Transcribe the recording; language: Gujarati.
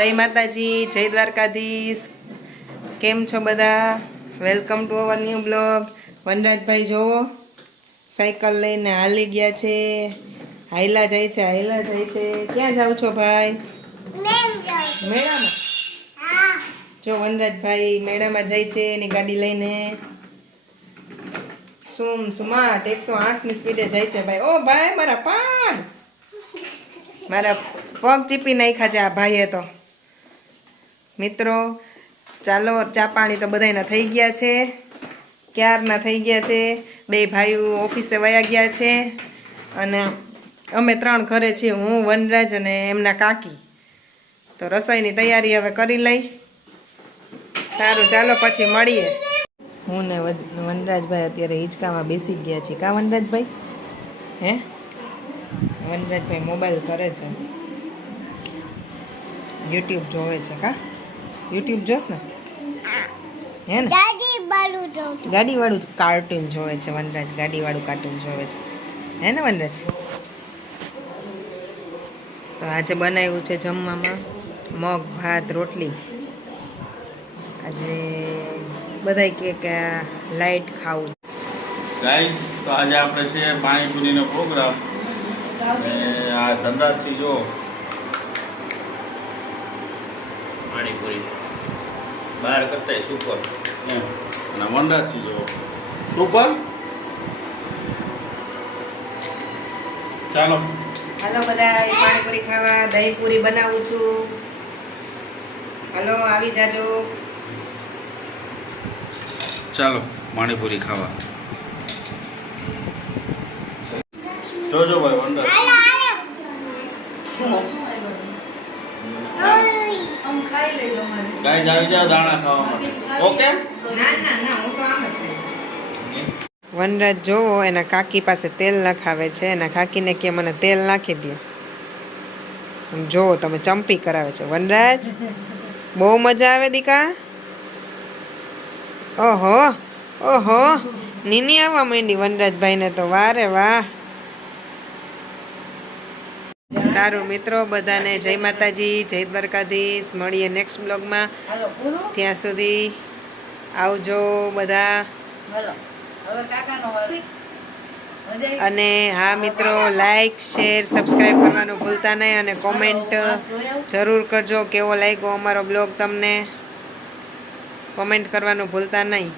જય માતાજી, જય દ્વારકાધીશ। કેમ છો બધા? Welcome to our new blog. વનરાજભાઈ જોવો સાયકલ લઈને હાલી ગયા છે, હાયલા જાય છે, હાયલા જાય છે। ક્યાં જાવ છો ભાઈ? મેળામાં। જો વનરાજભાઈ મેળામાં જાય છે એની ગાડી લઈને। સુમ સુમાટ 108 ની સ્પીડે જાય છે ભાઈ। ઓ ભાઈ મારા પાન, મારા પગ ચીપી નાખ્યા છે આ ભાઈએ તો। મિત્રો ચાલો, ચા પાણી તો બધાયના થઈ ગયા છે, ક્યારના થઈ ગયા છે। બે ભાઈઓ ઓફિસે વયા ગયા છે અને અમે ત્રણ ઘરે છીએ, હું, વનરાજ અને એમના કાકી। તો રસોઈની તૈયારી હવે કરી લઈ। સારું ચાલો પછી મળીએ। હું ને વનરાજભાઈ અત્યારે હિંચકામાં બેસી ગયા છીએ। કા વનરાજભાઈ? હે વનરાજભાઈ મોબાઈલ કરે છે, યુટ્યુબ જોવે છે। કા યુટ્યુબ જોસ ને? હે ને ગાડી વાળું કાર્ટૂન જોવે છે વનરાજ, ગાડી વાળું કાર્ટૂન જોવે છે, હે ને વનરાજ? તો આજે બનાવ્યું છે જમવામાં મગ ભાત રોટલી। આજે બધાય કે લાઈટ ખાવું। ગાઈસ તો આજે આપણે છે પાણીપુરીનો પ્રોગ્રામ। આ ધનરાજસિંહ જો પાણીપુરી બહાર કરતા સુપર એમ, અને વનરાજસિંહ જો સુપર। ચાલો હાલો બધા પાણીપુરી ખાવા, દહીં પૂરી બનાવું છું, હાલો આવી જાજો। ચાલો પાણીપુરી ખાવા। જોજો ભાઈ વનરાજ ગાઈસ આવી જાવ દાણા ખાવા માટે, ઓકે? વનરાજ જોવો એના કાકી પાસે તેલ નખાવે છે, એના કાકીને કે મને તેલ નાખી દો। જોવો તમે ચંપી કરાવે છે વનરાજ, બહુ મજા આવે દીકા। ઓહો ઓહો, નીની આવવા માંડી વનરાજભાઈને તો, વાહ રે વાહ। સારું મિત્રો, બધાને જય માતાજી, જય દ્વારકાધીશ। મળીએ નેક્સ્ટ બ્લોગમાં, ત્યાં સુધી આવજો બધા। અને હા મિત્રો, લાઈક શેર સબસ્ક્રાઈબ કરવાનું ભૂલતા નહીં અને કોમેન્ટ જરૂર કરજો કેવો લાગ્યો અમારો બ્લોગ તમને, કોમેન્ટ કરવાનું ભૂલતા નહીં।